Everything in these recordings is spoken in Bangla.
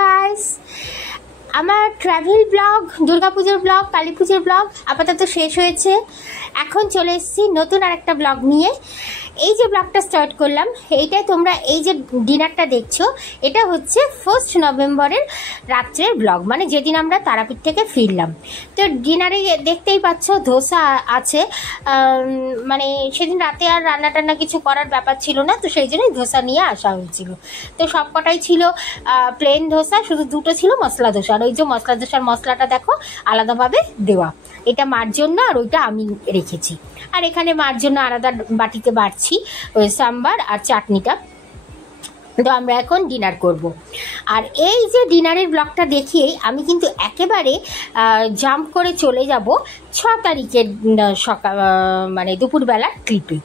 গাইস, আমার ট্রাভেল ব্লগ, দুর্গাপুজোর ব্লগ, কালী পুজোর ব্লগ আপাতত শেষ হয়েছে। এখন চলে এসেছি নতুন আরেকটা ব্লগ নিয়ে। এই যে ব্লগটা স্টার্ট করলাম, এইটাই তোমরা এই যে ডিনারটা দেখছো, এটা হচ্ছে 1 নভেম্বরের রাত্রের ব্লগ, মানে যেদিন আমরা তারাপীঠ থেকে ফিরলাম। তো ডিনারে দেখতেই পাচ্ছ ধোসা আছে, মানে সেদিন রাতে আর রান্না টান্না কিছু করার ব্যাপার ছিল না, তো সেই জন্যই ধোসা নিয়ে আসা হয়েছিল। তো সবকটাই ছিল প্লেন ধোসা, শুধু দুটো ছিল মশলা ধোসা। আর ওই যে মশলা ধোসার মশলাটা দেখো আলাদাভাবে দেওয়া, এটা মার জন্য আর ওইটা আমি রেখেছি। আর এখানে মার জন্য আলাদা বাটিতে বাড়ছি ওই সাম্বার আর চাটনিটা। তো আমরা এখন ডিনার করব। আর এই যে ডিনারের ব্লগটা দেখিয়েই আমি কিন্তু একেবারে জাম্প করে চলে যাব 6 তারিখের সকাল, মানে দুপুরবেলার ক্লিপে।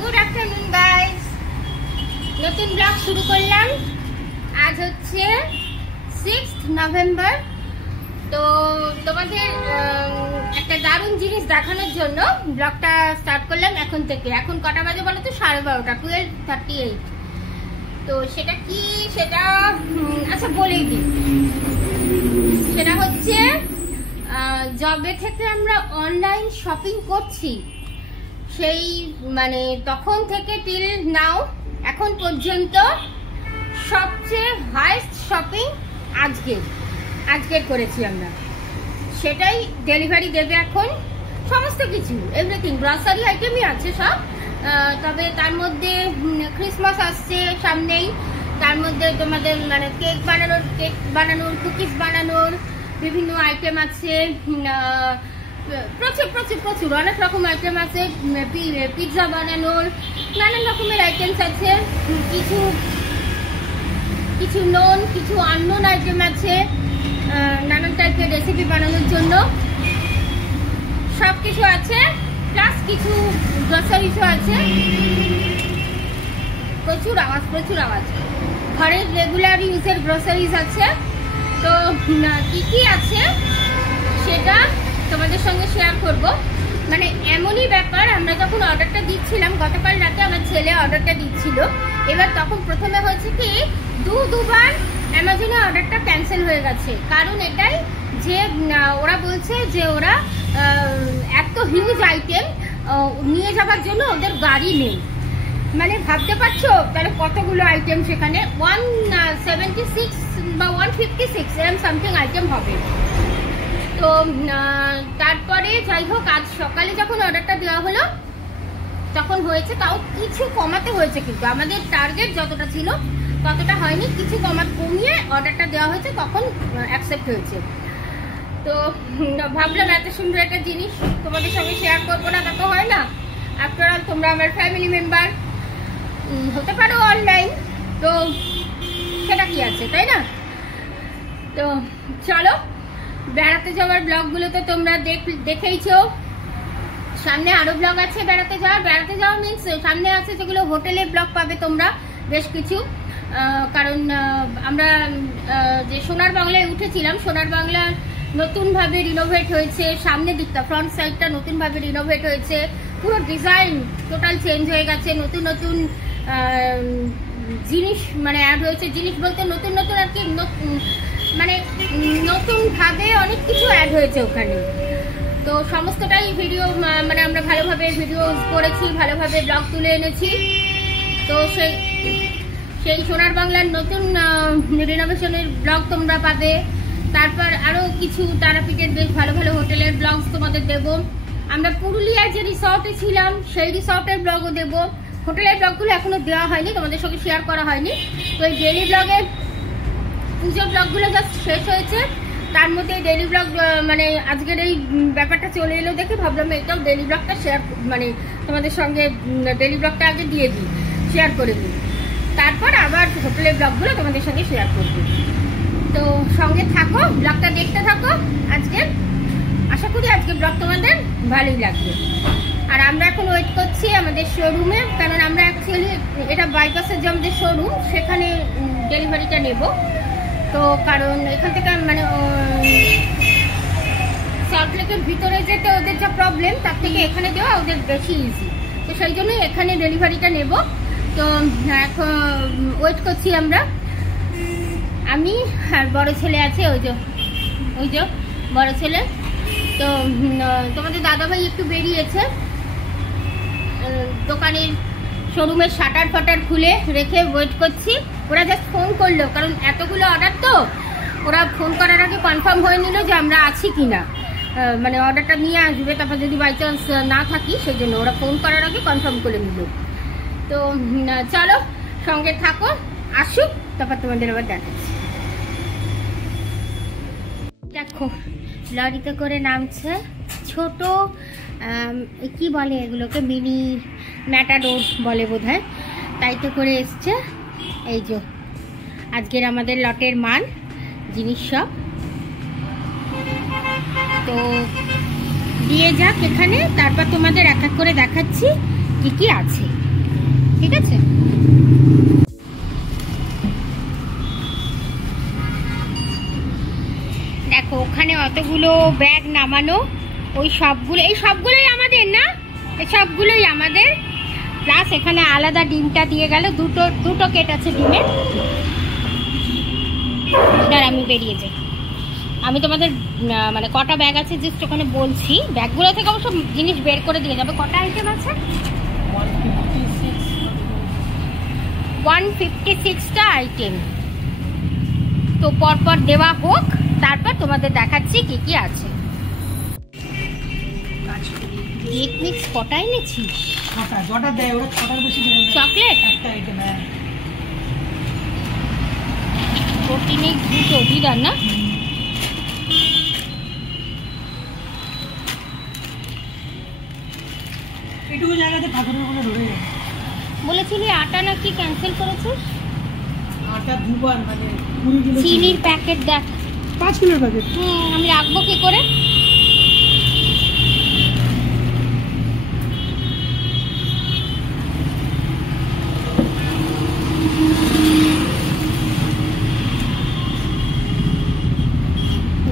গুড আফটারনুন গাইস, নতুন ব্লগ শুরু করলাম। আজ হচ্ছে 6 নভেম্বর। তো তোমাদের একটা দারুণ জিনিস দেখানোর জন্য ব্লগটা স্টার্ট করলাম এখন থেকে। এখন কটা বাজে বলো তো? 12:30, 12:38। তো সেটা কি, সেটা আচ্ছা বলেই দিই। সেটা হচ্ছে যবে থেকে আমরা অনলাইন শপিং করছি, সেই মানে তখন থেকে টিল নাও এখন পর্যন্ত সবচেয়ে হাইস্ট শপিং আজকে করেছি আমরা। সেটাই ডেলিভারি দেবে এখন, সমস্ত কিছু এভরিথিং, গ্রসারি আইটেমই আছে সব। তবে তার মধ্যে ক্রিসমাস আসছে সামনেই, তার মধ্যে তোমাদের মানে কেক বানানোর কুকিজ বানানোর বিভিন্ন আইটেম আছে, প্রচুর অনেক রকম আইটেম আছে। পিৎজা বানানোর নানান রকমের আইটেমস আছে, কিছু নোন কিছু আননোন আইটেম আছে, নানান টাইপের রেসিপি বানানোর জন্য সব কিছু আছে। প্লাস কিছু গ্রসারিসও আছে। প্রচুর আওয়াজ। ঘরের রেগুলার ইউজের গ্রসারিজ আছে। তো কি আছে সেটা তোমাদের সঙ্গে শেয়ার করব। মানে এমনই ব্যাপার, আমরা যখন অর্ডারটা দিচ্ছিলাম, গতকাল রাতে আমার ছেলে অর্ডারটা দিচ্ছিল। এবার তখন প্রথমে হয়েছে কি, দুবার অ্যামাজনে অর্ডারটা ক্যান্সেল হয়ে গেছে। কারণ এটাই যে ওরা বলছে যে ওরা এত হিউজ আইটেম নিয়ে যাওয়ার জন্য ওদের গাড়ি নেই। মানে ভাবতে পারছো তাহলে কতগুলো আইটেম সেখানে, 176 বা 156 এরকম সামথিং আইটেম হবে। তো তারপরে যাই হোক, আজ সকালে যখন অর্ডারটা দেওয়া হলো তখন হয়েছে, তাও কিছু কমাতে হয়েছে, কিন্তু আমাদের টার্গেট যতটা ছিল ততটা হয়নি, কিছু কমিয়ে অর্ডারটা দেওয়া হয়েছে, তখন অ্যাকসেপ্ট হয়েছে। তো ভাবলাম এত সুন্দর একটা জিনিস তোমাদের সঙ্গে শেয়ার করবো না, তা তো হয় না। আফটার অল তোমরা আমার ফ্যামিলি মেম্বার, হতে পারো অনলাইন, তো সেটা কি আছে, তাই না? তো চলো, বেড়াতে যাওয়ার ব্লগগুলো তো তোমরা দেখেইছো। সামনে আরো ব্লগ আছে বেড়াতে যাওয়া মিনস সামনে আছে যেগুলো হোটেলের ব্লগ পাবে তোমরা বেশ কিছু। কারণ আমরা যে সোনার বাংলায় উঠেছিলাম, সোনার বাংলা নতুনভাবে রিনোভেট হয়েছে, সামনের দিকটা ফ্রন্ট সাইডটা নতুনভাবে রিনোভেট হয়েছে, পুরো ডিজাইন টোটাল চেঞ্জ হয়ে গেছে, নতুন জিনিস মানে অ্যাড হয়েছে। জিনিস বলতে নতুন আর কি, মানে নতুনভাবে অনেক কিছু অ্যাড হয়েছে ওখানে। তো সমস্তটাই ভিডিও, মানে আমরা ভালোভাবে ভিডিও করেছি, ভালোভাবে ব্লগ তুলে এনেছি। তো সেই সোনার বাংলার নতুন রিনোভেশনের ব্লগ তোমরা পাবে। তারপর আরও কিছু তারাপীঠের বেশ ভালো হোটেলের ব্লগস তোমাদের দেব। আমরা পুরুলিয়ায় যে রিসর্টে ছিলাম সেই রিসর্টের ব্লগও দেব। হোটেলের ব্লগগুলো এখনো দেওয়া হয়নি, তোমাদের সঙ্গে শেয়ার করা হয়নি। তো এই ডেইলি ব্লগের পুজোর ব্লগগুলো জাস্ট শেষ হয়েছে, তার মধ্যে ডেইলি ব্লগ মানে আজকের এই ব্যাপারটা চলে এলো দেখে ভাবলাম এটাও ডেইলি ব্লগটা শেয়ার, মানে তোমাদের সঙ্গে ডেইলি ব্লগটা আগে দিয়ে দিই, শেয়ার করে দিই, তারপর আবার হোটেলের ব্লগগুলো তোমাদের সঙ্গে শেয়ার করবো। তো সঙ্গে থাকো, ব্লগটা দেখতে থাকো। আশা করি আজকে ব্লগ তোমাদের ভালোই লাগবে। আর আমরা এখন ওয়েট করছি আমাদের শোরুমে, কারণ আমরা অ্যাকচুয়ালি এটা বাইপাসের যে আমাদের শোরুম, সেখানে ডেলিভারিটা নেব। তো কারণ এখান থেকে মানে সল্টলেকের ভিতরে যেতে ওদের যা প্রবলেম, তার থেকে এখানে দেওয়া ওদের বেশি ইজি। তো সেই জন্যই এখানে ডেলিভারিটা নেব। তো এখন ওয়েট করছি আমরা, আমি আর বড় ছেলে আছে, ওই যে বড় ছেলে। তো তোমাদের দাদাভাই একটু বেরিয়েছে, দোকানের শোরুমের শাটার ফাটার খুলে রেখে ওয়েট করছি। ওরা জাস্ট ফোন করলো, কারণ এতগুলো অর্ডার তো ওরা ফোন করার আগে কনফার্ম হয়ে নিল যে আমরা আছি কিনা, মানে অর্ডারটা নিয়ে আসবে, তারপর যদি বাই চান্স না থাকি সেই জন্য ওরা ফোন করার আগে কনফার্ম করে নিল। তো চলো সঙ্গে থাকো, আসুক তারপর তোমাদের আবার দেখাচ্ছি। দেখো লরিতে করে নামছে ছোট, কি বলে এগুলোকে, মিনি ম্যাটাডোর বলে বোধহয়, তাইতে করে এসছে। এই যে আজকের আমাদের লটের মাল জিনিস সব, তো দিয়ে যাক এখানে, তারপর তোমাদের এক এক করে দেখাচ্ছি কি কি আছে, ঠিক আছে? দেখো ওখানে অতগুলো ব্যাগ নামানো, ওই সবগুলো, এই সবগুলোই আমাদের না, এই সবগুলোই আমাদের। প্লাস এখানে আলাদা ডিমটা দিয়ে গেল, দুটো কেট আছে ডিমের। আমি বেরিয়ে যাই, আমি তোমাদের মানে কটা ব্যাগ আছে জাস্ট ওখানে বলছি, ব্যাগগুলো থেকে অবশ্য জিনিস বের করে দিয়ে যাবে। কটা আইটেম আছে? 156টা আইটেম। তো পরপর দেওয়া হোক, তারপর তোমাদের দেখাচ্ছি কি কি আছে। কেক মিক্স কটা এনেছিস? চকলেট প্রোটিনে দুটো দিদার না, এইটুকু জায়গাতে ঠাকুরের ওখানে ধরে যাবে। বলেছিলি আটা নাকি ক্যান্সেল করেছিস? আটা দুবার, মানে 20 কিলো চিনির প্যাকেট দেখ, 5 কিলোর প্যাকেট। আমি রাখবো কি করে?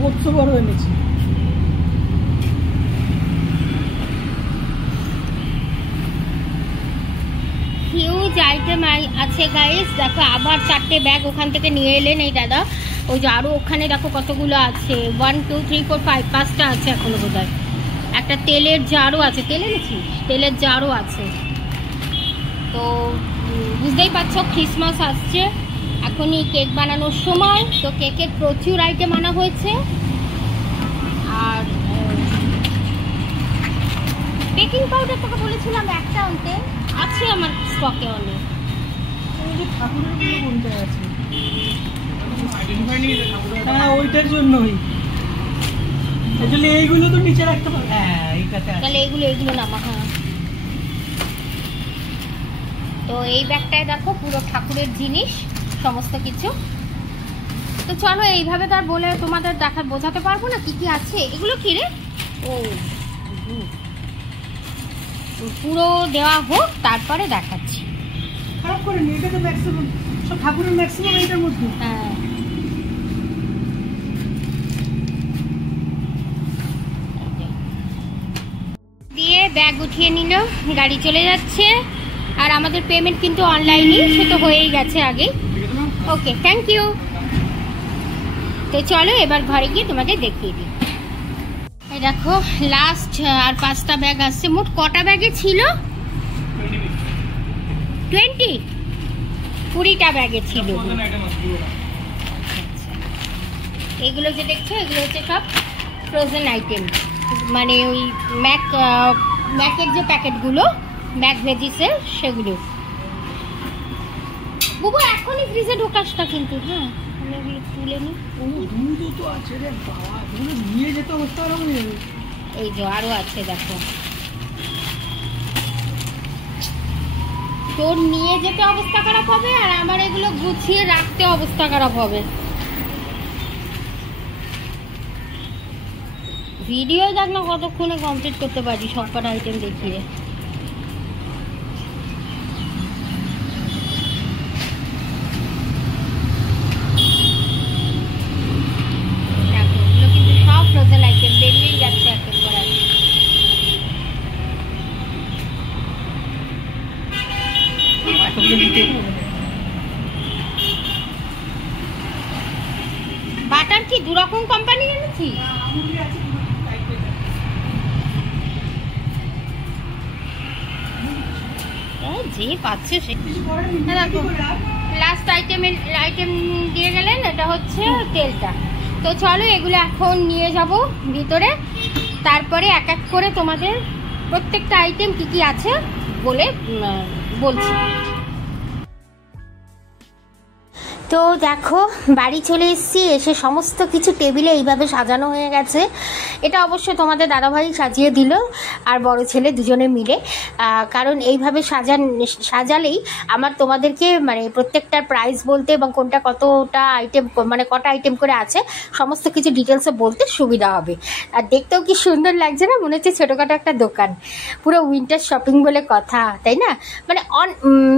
ওটসও বড় এনেছি। হিউজ আইটেম আছে গাইস। দেখো আবার 4টে ব্যাগ ওখান থেকে নিয়ে এলেন এই দাদা। ওই যে আরো ওখানে দেখো কতগুলো আছে, 1 2 3 4 5 5টা আছে এখনো বোধহয়। একটা তেলের জারও আছে, তেল এনেছিস? তেলের জারও আছে। তো বুঝতেই পারছো ক্রিসমাস আসছে, এখনই কেক বানানোর সময়, তো কেকের প্রচুর আইটেম আনা হয়েছে। আর বেকিং পাউডার তোকে বলেছিলাম একটা আনতে, আছে আমার স্টকে অনেক। হ্যাঁ ওইটার জন্যই, এইগুলো তো নিচে রাখতে পারো। হ্যাঁ তাহলে এইগুলো নামা। হ্যাঁ তো এই ব্যাগটায় দেখো পুরো ঠাকুরের জিনিস সমস্ত কিছু। তো চলো এইভাবে তো আর বলে তোমাদের বোঝাতে পারবো না কি কি আছে। এগুলো কি রে? ও পুরো দেওয়া হোক, তারপরে দেখাচ্ছি। খারাপ করে নি, এটা তো ম্যাক্সিমাম সব ঠাকুরের ম্যাক্সিমাম এটার মধ্যে। হ্যাঁ দিয়ে ব্যাগ উঠিয়ে নিল, গাড়ি চলে যাচ্ছে। আর আমাদের পেমেন্ট কিন্তু অনলাইনই, সে তো হয়েই গেছে আগে। Okay thank you. তো চলো এবার ঘরে গিয়ে তোমাদের দেখিয়ে দিই। এই দেখো লাস্ট আর 5টা ব্যাগ আসছে। মোট কটা ব্যাগে ছিল? 20টা ব্যাগে ছিল। এগুলো যে দেখছো এগুলো হচ্ছে সব ফ্রোজেন আইটেম, মানে ওই ম্যাকের যে প্যাকেটগুলো, ম্যাক ভেজিসের, সেগুলো। বুবু এখনই ফ্রিজে ঢোকাসটা কিন্তু। হ্যাঁ আমি এগুলো তুলে নিই। দুধও তো আছে রে বাবা, এগুলো নিয়ে যেতে অবস্থা খারাপ হয়ে যাবে। এই যে আরো আছে দেখো, তোর নিয়ে যেতে অবস্থা খারাপ হবে আর আমার এগুলো গুছিয়ে রাখতে অবস্থা খারাপ হবে। ভিডিও দেখ না কতক্ষণে কমপ্লিট করতে পারি সব কটা আইটেম দেখিয়ে। এগুলো কিন্তু সব ফ্রোজেন আইটেম, বেরিয়েই যাচ্ছে এক এক করে। বাটার কি দু রকম কোম্পানি এনেছি? যে পাচ্ছে সে দেখো লাস্ট আইটেম দিয়ে গেলেন, এটা হচ্ছে তেলটা। তো চলো এগুলো এখন নিয়ে যাব ভিতরে, তারপরে এক এক করে তোমাদের প্রত্যেকটা আইটেম কি কি আছে বলছি। তো দেখো বাড়ি চলে এসেছি, এসে সমস্ত কিছু টেবিলে এইভাবে সাজানো হয়ে গেছে। এটা অবশ্য তোমাদের দাদাভাই সাজিয়ে দিল আর বড় ছেলে দুজনে মিলে, কারণ এইভাবে সাজালেই আমার তোমাদেরকে মানে প্রত্যেকটার প্রাইস বলতে এবং কোনটা কতটা আইটেম মানে কটা আইটেম করে আছে সমস্ত কিছু ডিটেলসে বলতে সুবিধা হবে। আর দেখতেও কি সুন্দর লাগছে না, মনে হচ্ছে ছোটোখাটো একটা দোকান, পুরো উইন্টার শপিং বলে কথা, তাই না? মানে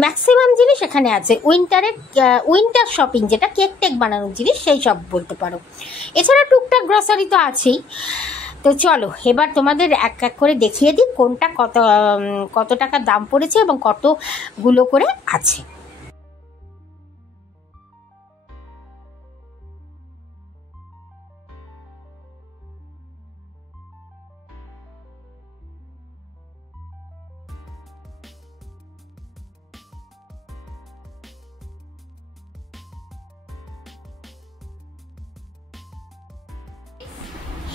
ম্যাক্সিমাম জিনিস এখানে আছে উইন্টার শপিং, যেটা কেক টেক বানানোর জিনিস সেই সব বলতে পারো। এছাড়া টুকটাক গ্রসারি তো আছেই। তো চলো এবার তোমাদের এক এক করে দেখিয়ে দিই কোনটা কত টাকা দাম পড়েছে এবং কতগুলো করে আছে।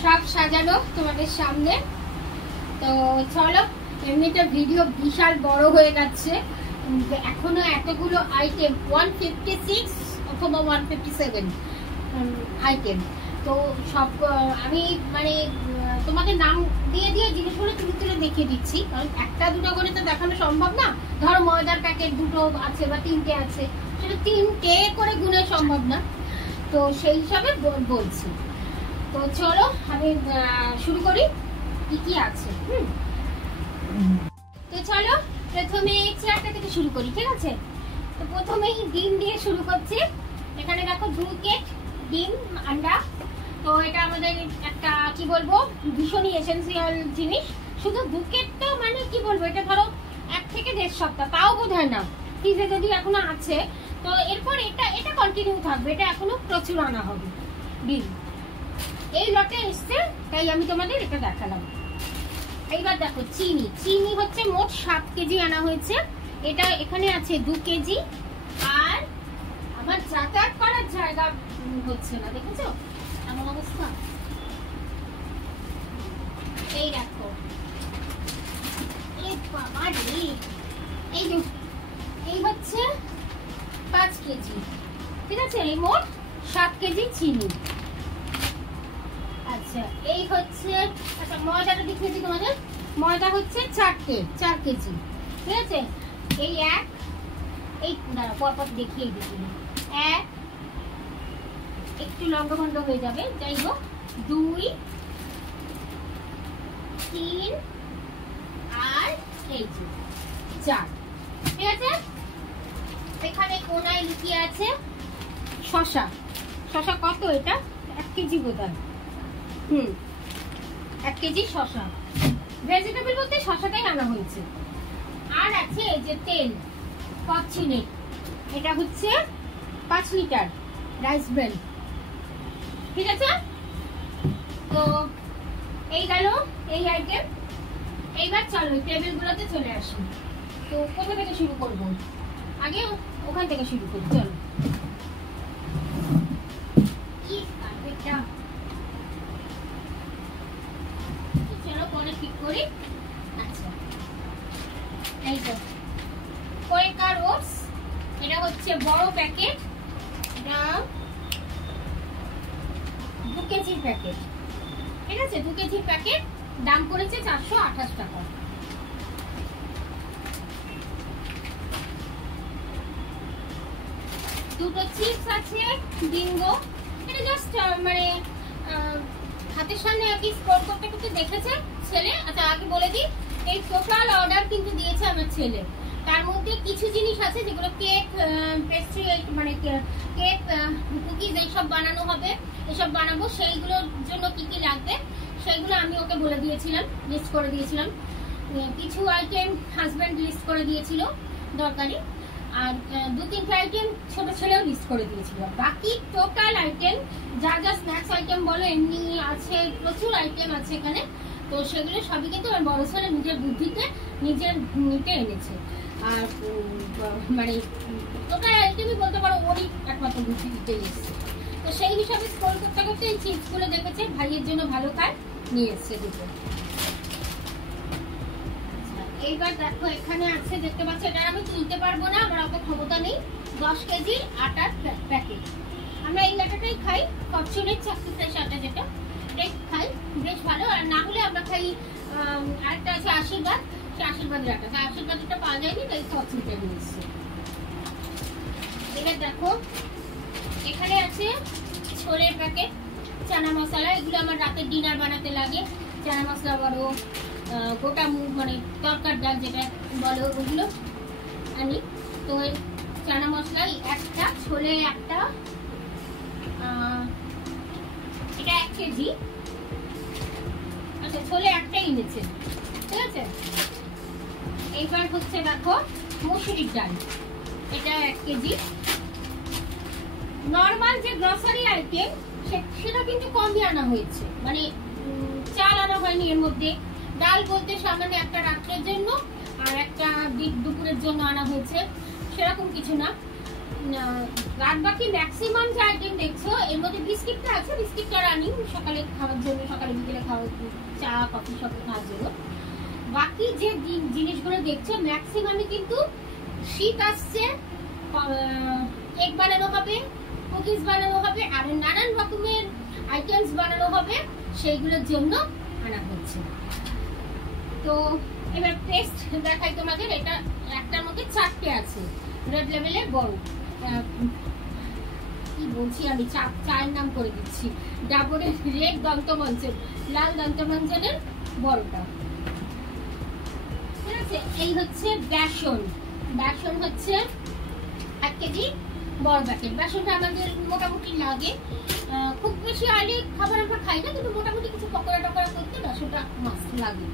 সব সাজানো তোমাদের সামনে। তো চলো, এমনিতে ভিডিও বিশাল বড় হয়ে যাচ্ছে, এখনো এতগুলো আইটেম 156 অথবা 157 আইটেম। তো সব আমি মানে তোমাদের নাম দিয়ে দিয়ে জিনিসগুলো তুলে তুলে দেখিয়ে দিচ্ছি, কারণ একটা দুটো করে তো দেখানো সম্ভব না। ধরো ময়দার প্যাকেট দুটো আছে বা তিনটে আছে, সেটা তিনটে করে গুনে সম্ভব না, তো সেই হিসাবে বলছি। তো চলো আমি শুরু করি কি কি আছে। তো চলো প্রথমে চেয়ারটা থেকে শুরু করি, ঠিক আছে? তো প্রথমেই ডিম দিয়ে শুরু করছি। এখানে দেখো 2 কেট ডিম আন্ডা। তো এটা আমাদের একটা কি বলবো ভীষণই এসেন্সিয়াল জিনিস। শুধু 2 কেট তো মানে কি বলবো, এটা ধরো 1 থেকে 1.5 সপ্তাহ, তাও বোধ হয় না, ফ্রিজে যদি এখনো আছে। তো এরপর এটা কন্টিনিউ থাকবে, এটা এখনো প্রচুর আনা হবে ডিম। এই লটে এসছে তাই আমি তোমাদের এটা দেখালাম। এইবার দেখো চিনি হচ্ছে মোট 7 কেজি আনা হয়েছে। এটা এখানে আছে 2 কেজি। আর আমার যাতায়াত করার জায়গা হচ্ছে না, দেখেছো এমন অবস্থা। এই দেখো এই হচ্ছে 5 কেজি, ঠিক আছে? এই মোট 7 কেজি চিনি। আচ্ছা এই হচ্ছে, আচ্ছা ময়দাটা দেখিয়েছি তোমাদের, ময়দা হচ্ছে 4 কেজি, ঠিক আছে? এই দাঁড়া পরপর দেখিয়ে দিচ্ছি। একটু লম্বা হয়ে যাবে, যাই হোক 2 3 আর এই 4, ঠিক আছে? এখানে কোনায় লুকিয়ে আছে শসা কত? এটা 1 কেজি বোধহয়। 1 কেজি শসা, ভেজিটেবল বলতে শসাটাই আনা হয়েছে। আর আছে এই যে তেল ফরচুনেট, এটা হচ্ছে 5 লিটার রাইস ব্রেন, ঠিক আছে? তো এই গেল এই আইটেম। এইবার চলো টেবিলগুলোতে চলে আসি। তো কোথা থেকে শুরু করব? আগে ওখান থেকে শুরু করি, চলো। চলো পরে ঠিক করি। আচ্ছা এই তো কোয়েকার ওটস, এটা হচ্ছে বড় প্যাকেট, এটা 2 কেজির প্যাকেট, ঠিক আছে? 2 কেজির প্যাকেট, দাম পড়েছে 428 টাকা। দুটো চিপস আছে বিঙ্গো, এটা জাস্ট মানে হাতের সামনে আর কি স্ক্রল করতে করতে দেখেছে ছেলে। আচ্ছা আগে বলে দিই, এই টোটাল অর্ডার কিন্তু দিয়েছে আমার ছেলে। তার মধ্যে কিছু জিনিস আছে যেগুলো কেক পেস্ট্রি মানে কেক কুকিজ এইসব বানানো হবে, এসব বানাবো, সেইগুলোর জন্য কি কি লাগবে সেইগুলো আমি ওকে বলে দিয়েছিলাম, লিস্ট করে দিয়েছিলাম। কিছু আইটেম হাজব্যান্ড লিস্ট করে দিয়েছিল দরকারি। আর 2-3টা আইটেম ছোট ছেলেও লিস্ট করে দিয়েছিল। বাকি টোটাল আইটেম যা যা স্ন্যাক্স আইটেম বলো এমনি আছে, প্রচুর আইটেম আছে এখানে। তো সেগুলো সবই কিন্তু আমার বড় ছেলে নিজের বুদ্ধিতে নিজের নিতে এনেছে। আর মানে টোটাল আইটেমই বলতে পারো ওরই একমাত্র বুদ্ধি দিতে এসেছে। তো সেই হিসাবে স্ক্রল করতে করতে এই চিপসগুলো দেখেছে, ভাইয়ের জন্য ভালো খায়, নিয়ে এসছে দুটো। এইবার দেখো এখানে আছে, দেখতে পাচ্ছ, এটা আমি তুলতে পারবো না, আমার অত ক্ষমতা নেই। 10 কেজি আটার প্যাকেট। আমরা এই আটাটাই খাই, ফরচুনের চাকরি ফ্রেশ আটা, যেটা এটাই খাই, বেশ ভালো। আর না হলে আমরা খাই আরেকটা আছে আশীর্বাদ, সে আশীর্বাদের আটা, তাই আশীর্বাদটা পাওয়া যায়নি, তাই ফরচুনটা নিয়ে এসছে। এবার দেখো এখানে আছে ছোলের প্যাকেট, চানা মশলা, এগুলো আমার রাতের ডিনার বানাতে লাগে। চানা মশলা বলো, গোটা মুগ মানে তরকার ডাল যেটা বলো, ওগুলো আনি। তো চানা মশলা একটা, ছোলে একটা, এটা 1 কেজি। আচ্ছা, ছোলে একটাই এনেছে, ঠিক আছে। এইবার হচ্ছে দেখো মসুরির ডাল, এটা 1 কেজি। নর্মাল যে গ্রসারি আইটেম সেটা কিন্তু কমই আনা হয়েছে, মানে চাল আনা হয়নি এর মধ্যে। ডাল বলতে সামান্য একটা রাত্রের জন্য আর একটা দুপুরের জন্য আনা হয়েছে, সেরকম কিছু না। রাত বাকি ম্যাক্সিমাম যে আইটেম দেখছো এর মধ্যে বিস্কিটটা আছে, বিস্কিটটা আনি সকালে খাওয়ার জন্য, সকালে বিকেলে খাওয়ার, চা কফি সব খাওয়ার জন্য। বাকি যে জিনিসগুলো দেখছো ম্যাক্সিমামই কিন্তু শীত আসছে, কেক বানানো হবে, কুকিজ বানানো হবে, আর নানান রকমের আইটেমস বানানো হবে, সেইগুলোর জন্য আনা হচ্ছে। তো এবার টেস্ট দেখাই তোমাদের। এটা একটার মধ্যে 4টে আছে, রেড লেভেলের বড়, কি বলছি আমি, চায়ের নাম করে দিচ্ছি, ডাবরের রেড দন্তমঞ্জন, লাল দন্তমঞ্জনের বড়টা, ঠিক আছে। এই হচ্ছে বেসন, বেসন হচ্ছে 1 কেজি বড় প্যাকেট। বেসনটা আমাদের মোটামুটি লাগে, খুব বেশি অয়েলি খাবার আমরা খাই না, কিন্তু মোটামুটি কিছু পকোড়া টকোড়া করতে বেসনটা মাস্ট লাগে,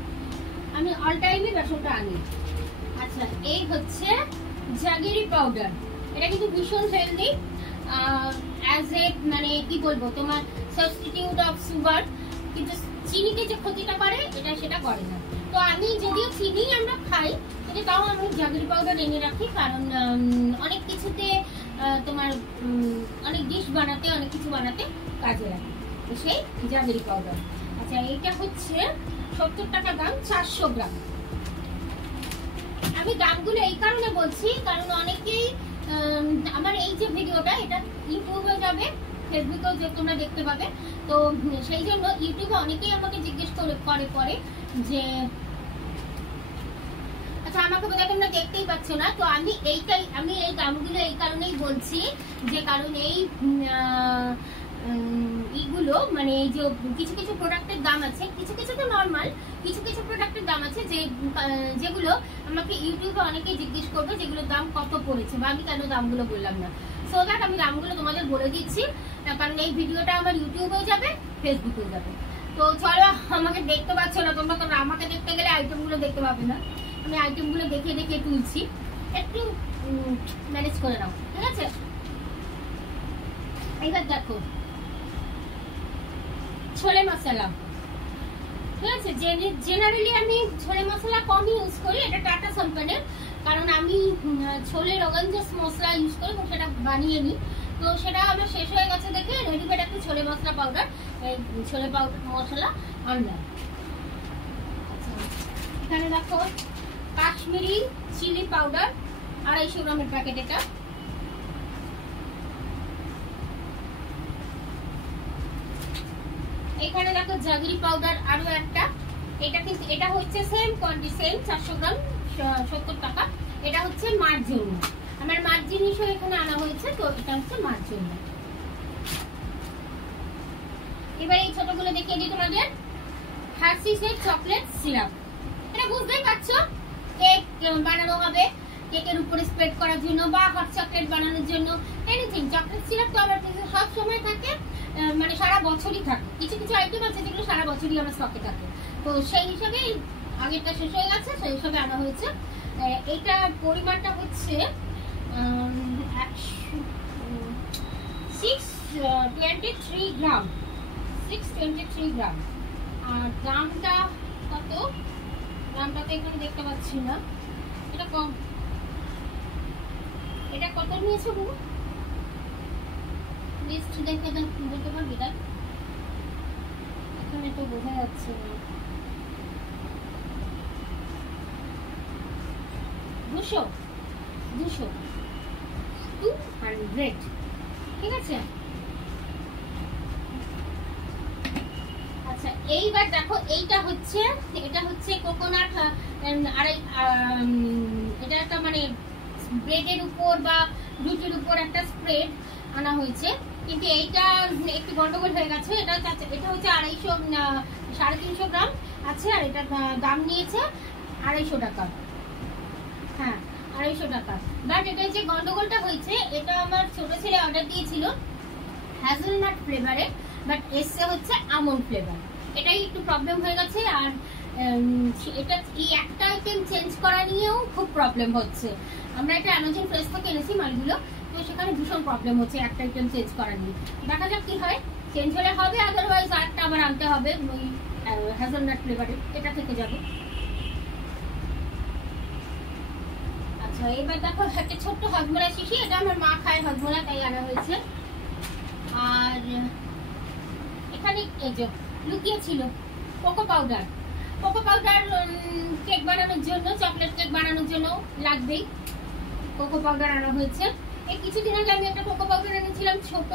আমি অল টাইমই বেসনটা আনি। আচ্ছা, এই হচ্ছে জাগেরি পাউডার, এটা কিন্তু ভীষণ হেলদি, অ্যাজ এ মানে কি বলবো তোমার সাবস্টিটিউট অফ সুগার, কিন্তু চিনিকে যে ক্ষতিটা করে এটা সেটা করে না। তো আমি যদিও চিনি আমরা খাই, কিন্তু তাও আমি জাগেরি পাউডার এনে রাখি, কারণ অনেক কিছুতে তোমার অনেক ডিশ বানাতে, অনেক কিছু বানাতে কাজে লাগে, তো সেই জাগেরি পাউডার। আচ্ছা, এইটা হচ্ছে 70 টাকা দাম, 400 গ্রাম। আমি দামগুলো এই কারণে বলছি, কারণ অনেকেই আমার এই যে ভিডিওটা এটা ইউটিউবে যাবে, ফেসবুকেও যে তোমরা দেখতে পাবে, তো সেই জন্য ইউটিউবে অনেকেই আমাকে জিজ্ঞেস করে যে আচ্ছা আমাকে বোধহয় তোমরা দেখতেই পাচ্ছ না, তো আমি এই দামগুলো এই কারণেই বলছি, যে কারণ এই এইগুলো মানে এই যে কিছু কিছু প্রোডাক্টের দাম আছে, কিছু কিছু তো নর্মাল, কিছু কিছু প্রোডাক্টের দাম আছে যেগুলো আমাকে ইউটিউবে অনেকেই জিজ্ঞেস করবে যেগুলোর দাম কত পড়েছে, বা আমি কেন দামগুলো বললাম না। সো দ্যাট আমি দামগুলো তোমাদের বলে দিচ্ছি, কারণ এই ভিডিওটা আমার ইউটিউবেও যাবে, ফেসবুকেও যাবে। তো চলো, আমাকে দেখতে পাচ্ছ না তোমরা, কারণ আমাকে দেখতে গেলে আইটেমগুলো দেখতে পাবে না, আমি আইটেমগুলো দেখে দেখে তুলছি, একটু ম্যানেজ করে নাও, ঠিক আছে। এইবার দেখো ছোলে মশলা, ঠিক আছে। জেনারেলি আমি ছোলে মশলা কম ইউজ করি, এটা টাটা কোম্পানির, কারণ আমি ছোলে রগঞ্জস মশলা ইউজ করি এবং সেটা বানিয়ে নিই, তো সেটা আমার শেষ হয়ে গেছে দেখে রেডিমেড একটু ছোলে মশলা পাউডার, ছোলে পাউডার মশলা আনলাম। এখানে দেখো কাশ্মীরি চিলি পাউডার 250 গ্রামের প্যাকেট, এটা এখানে দেখো জাগরি পাউডার আরো একটা, এটা কিন্তু এটা হচ্ছে সেম কোয়ান্টিটি, সেম 400 গ্রাম 70 টাকা। এটা হচ্ছে মার জন্য, আমার মার জিনিসও এখানে আনা হয়েছে, তো এটা হচ্ছে মার জন্য। এবার এই ছোটগুলো দেখিয়ে দিই তোমাদের, হার্সিসের চকলেট সিরাপ, এটা বুঝতেই পারছো কেক বানানো হবে, কেকের উপরে স্প্রেড করার জন্য বা হট চকলেট বানানোর জন্য, এনিথিং। চকলেট সিরাপ তো আমার কাছে সব সময় থাকে, মানে সারা বছরই থাকে, কিছু কিছু আইটেম আছে যেগুলো সারা বছরই আমার স্টকে থাকে, তো সেই হিসাবে আগেরটা শেষ হয়ে গেছে, সেই হিসাবে আনা হয়েছে। এইটা পরিমাণটা হচ্ছে 623 গ্রাম, 623 গ্রাম। আর দামটা কত, দামটা তো এখানে দেখতে পাচ্ছি না, এটা কম। এটা কত নিয়েছে বাবু, লিস্ট দেখে বলতে পারবি? দেখ এখানে তো বোঝা যাচ্ছে না। 200, ঠিক আছে। আচ্ছা এইবার দেখো, এটা হচ্ছে কোকোনাট, এটা একটা মানে ব্রেডের উপর বা রুটির উপর একটা স্প্রেড আনা হয়েছে, কিন্তু এইটা একটু গন্ডগোল হয়ে গেছে। এটা হচ্ছে 250, 350 গ্রাম আছে, আর এটা দাম নিয়েছে 250 টাকা। হ্যাঁ 250 টাকা। বাট এটা যে গন্ডগোলটা হয়েছে, এটা আমার ছোট ছেলে অর্ডার দিয়েছিল হ্যাজেলনাট ফ্লেভারে, বাট এসছে হচ্ছে আমন্ড ফ্লেভার। এটাই একটু প্রবলেম হয়ে গেছে। আর এটা এই একটা আইটেম চেঞ্জ করা নিয়েও খুব প্রবলেম হচ্ছে। আমরা এটা অ্যামাজন ফ্রেশ থেকে এনেছি মালগুলো, তো সেখানে ভীষণ প্রবলেম হচ্ছে একটা আইটেম চেঞ্জ করা নিয়ে। দেখা যাক কি হয়, চেঞ্জ হলে হবে, আদারওয়াইজ আরেকটা আবার আনতে হবে ওই হ্যাজেলনাট ফ্লেভারে, এটা থেকে যাবে। আচ্ছা এবার দেখো একটা ছোট্ট হজমোলা শিশি, এটা আমার মা খায় হজমোলা, তাই আনা হয়েছে। আর এখানে এই যে লুকিয়ে ছিল কোকো পাউডার, কেক বানানোর জন্য, চকলেট কেক বানানোর জন্য লাগবেই, কোকো পাউডার আনা হয়েছে। এই কিছুদিন আগে আমি একটা কোকো পাউডার এনেছিলাম ছোট,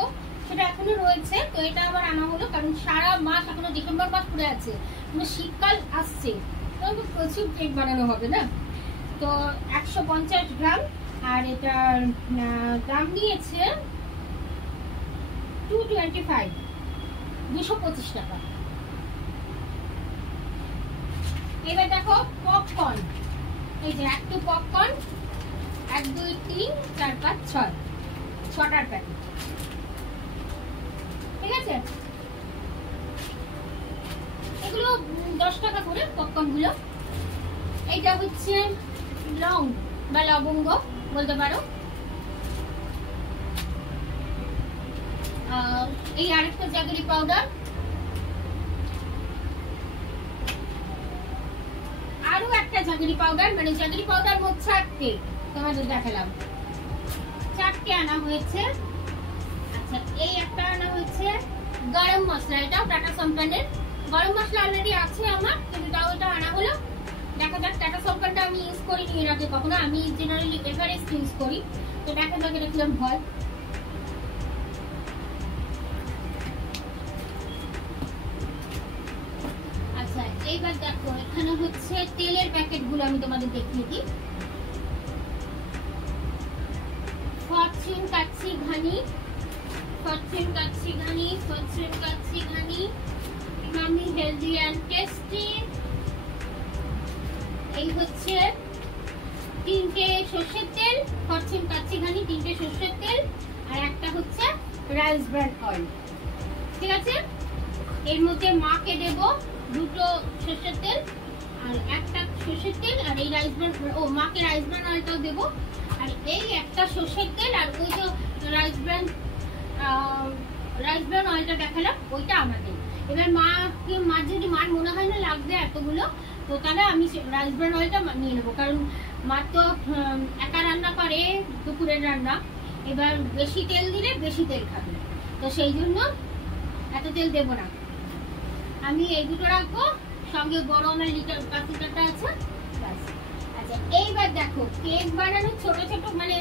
সেটা এখনো রয়েছে, তো এটা আবার আনা হলো, কারণ সারা মাস এখনো ডিসেম্বর মাস পড়ে আছে, শীতকাল আসছে, তো প্রচুর কেক বানানো হবে না। তো 150 গ্রাম, আর এটার দাম নিয়েছে 225, 225 টাকা। এবার দেখো পপকর্ন, এই যে একটু পপকর্ন, 1 2 3 4 5 6, 6টার প্যাকেট, ঠিক আছে। এগুলো 10 টাকা করে পপকর্ন গুলো। এইটা হচ্ছে লং বা লবঙ্গ বলতে পারো। এই আরেকটা জাগরি পাউডার, আরো একটা জাগরি পাউডার, মানে জাগরি পাউডার মোট 4টে তোমাদের দেখালাম, 4টে আনা হয়েছে। আচ্ছা এই একটা আনা হয়েছে গরম মশলা, এটা টাটা সম্পানের গরম মশলা অলরেডি আছে আমার, কিন্তু তাও এটা আনা হলো। দেখা যাক, টাটা সম্পানটা আমি ইউজ করিনি এর আগে কখনো, আমি জেনারেলি এভারেস্ট ইউজ করি, তো দেখা যাক এটা কিরকম হয়। আচ্ছা এইবার দেখো, এখানে হচ্ছে তেলের প্যাকেট গুলো আমি তোমাদের দেখিয়ে দিই। ফরচুন কাচ্চি ঘানি, মামি হেলদি অ্যান্ড টেস্টি। এই হচ্ছে 3টে সর্ষের তেল, ফরচুন কাচ্চি ঘানি 3টে সর্ষের তেল, আর একটা হচ্ছে রাইস ব্র্যান্ড অয়েল, ঠিক আছে। এর মধ্যে মাকে দেব 2টো সর্ষের তেল আর একটা সর্ষের তেল, আর এই রাইস ব্র্যান্ড, মাকে রাইস ব্র্যান্ড অয়েলটাও দেবো, আর এই একটা সর্ষের তেল, আর ওই যে রাইস ব্র্যান্ড অয়েলটা দেখালাম ওইটা আমাদের। এবার মার যদি মার মনে হয় না লাগবে এতগুলো, তো তাহলে আমি রাইস ব্র্যান্ড অয়েলটা নিয়ে নেবো, কারণ মা তো একা রান্না করে দুপুরের রান্না, এবার বেশি তেল দিলে বেশি তেল খাবে, তো সেই জন্য এত তেল দেবো না। আমি এই দুটো রাখবো, সঙ্গে বড় আমার লিটার 5 লিটারটা আছে। আচ্ছা এইবার দেখো, কেক বানানোর ছোট ছোট মানে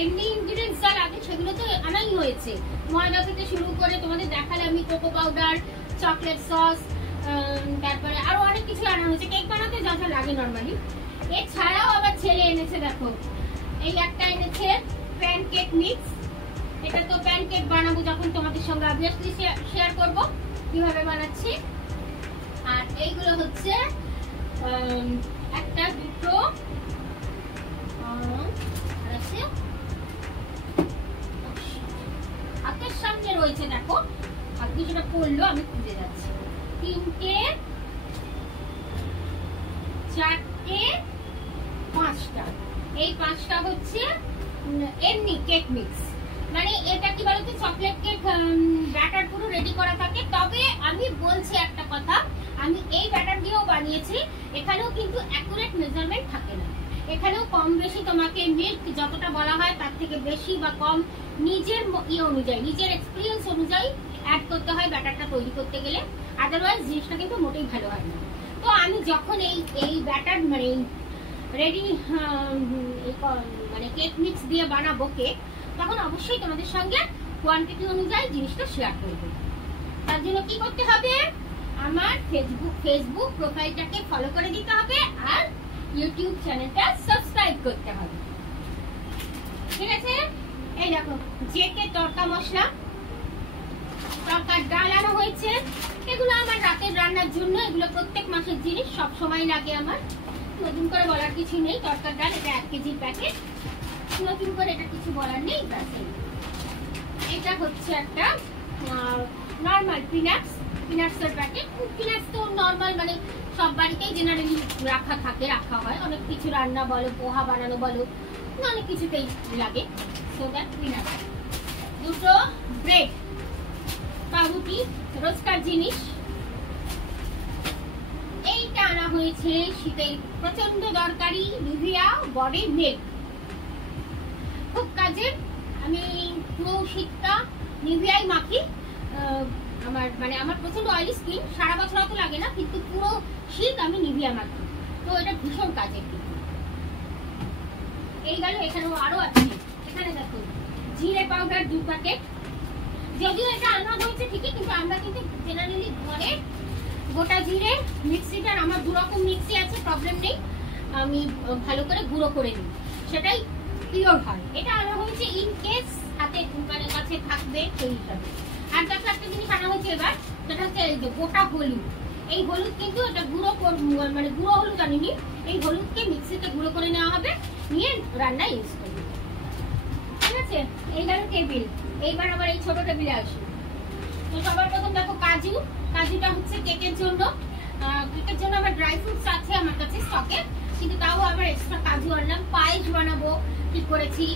এমনি ইনগ্রিডিয়েন্টস যা লাগে সেগুলো তো আনাই হয়েছে, ময়দা থেকে শুরু করে তোমাদের দেখালে আমি, কোকো পাউডার, চকলেট সস, তারপরে আরো অনেক কিছু আনা হয়েছে কেক বানাতে যা যা লাগে নর্মালি। এছাড়াও আবার ছেলে এনেছে, দেখো এই একটা এনেছে প্যানকেক মিক্স, এটা তো প্যানকেক বানাবো যখন তোমাদের সঙ্গে অবভিয়াসলি শেয়ার করব কিভাবে বানাচ্ছি। আর এইগুলো হচ্ছে একটা, দুটো, হাতের সামনে রয়েছে, দেখো হাত কিছুটা পড়লো, আমি খুঁজে যাচ্ছি, 3টে, 4টে, 5টা, এই 5টা হচ্ছে এমনি কেক মিক্স, মানে এটা কি বলতো চকলেট কেক ব্যাটার পুরো রেডি করা থাকে। তবে আমি বলছি একটা কথা, আমি এই ব্যাটার দিয়েও বানিয়েছি, এখানেও কিন্তু অ্যাকুরেট মেজারমেন্ট থাকে না। এখানেও কম বেশি তোমাকে মিল্ক যতটা বলা হয় তার থেকে বেশি বা কম নিজের অনুযায়ী, নিজের এক্সপিরিয়েন্স অনুযায়ী অ্যাড করতে হয় ব্যাটারটা তৈরি করতে গেলে, আদারওয়াইজ জিনিসটা কিন্তু মোটেই ভালো হয় না। তো আমি যখন এই ব্যাটার মানে রেডি মানে কেক মিক্স দিয়ে বানাবো কেক, তখন অবশ্যই তোমাদের সঙ্গে কোয়ান্টিটি অনুযায়ী জিনিসটা শেয়ার করবো। তার জন্য কি করতে হবে, আমার ফেসবুক প্রোফাইলটাকে ফলো করে দিতে হবে আর ইউটিউব চ্যানেলটা সাবস্ক্রাইব করতে হবে, ঠিক আছে? এই দেখো জেকে তড়কা মশলা, তড়কার ডাল আনা হয়েছে। এগুলো আমার রাতের রান্নার জন্য, এগুলো প্রত্যেক মাসের জিনিস, সব সময় লাগে আমার, নতুন করে বলার কিছু নেই। তড়কার ডাল এটা 1 কেজির প্যাকেট, নতুন করে এটা কিছু বলার নেই। এটা হচ্ছে একটা নর্মাল পিনাটসের প্যাকেট। পিনাটস তো নর্মাল মানে সব বাড়িতেই জেনারেলি রাখা হয়, অনেক কিছু রান্না বলো, পোহা বানানো বলো, অনেক কিছুতেই লাগে। So that peanuts. দুটো ব্রেড, পাউরুটি, রোজকার জিনিস। এইটা আনা হয়েছে শীতের প্রচন্ড দরকারি নিভিয়া বডি মিল্ক, খুব কাজের। আমি পুরো শীতটা নিভিয়াই মাখি। আমার প্রচন্ড অয়েলি স্কিন, সারা বছর অত লাগে না, কিন্তু পুরো শীত আমি নিভিয়া মাখি, তো এটা ভীষণ কাজের। এই গেল, এখানেও আরো আছে। এখানে দেখো জিরে পাউডার 2 প্যাকেট। যদিও এটা আনা হয়েছে ঠিকই, কিন্তু আমরা কিন্তু জেনারেলি ঘরে গোটা জিরে মিক্সিটার, আমার 2 রকম মিক্সি আছে, প্রবলেম নেই, আমি ভালো করে গুঁড়ো করে নিই, সেটাই পিওর হয়। এটা আনা হয়েছে ইন কেস হাতে মানে কাছে থাকবে সেই হিসাবে। আর দেখো একটা জিনিস আনা হয়েছে এবার, সেটা হচ্ছে এই যে গোটা হলুদ। এই হলুদ কিন্তু এটা গুঁড়ো মানে গুঁড়ো হলুদ আনিনি, এই হলুদকে মিক্সিতে গুঁড়ো করে নেওয়া হবে, নিয়ে রান্নায় ইউজ করবে, ঠিক আছে? এই গেল টেবিল। এইবার আবার এই ছোট টেবিলে আসি। তো সবার প্রথম দেখো কাজুটা হচ্ছে কেকের জন্য। আমার ড্রাই ফ্রুটস আছে আমার কাছে স্টকে, কিন্তু তাও আবার এক্সট্রা কাজু আনলাম। পায়েস বানাবো ঠিক করেছি,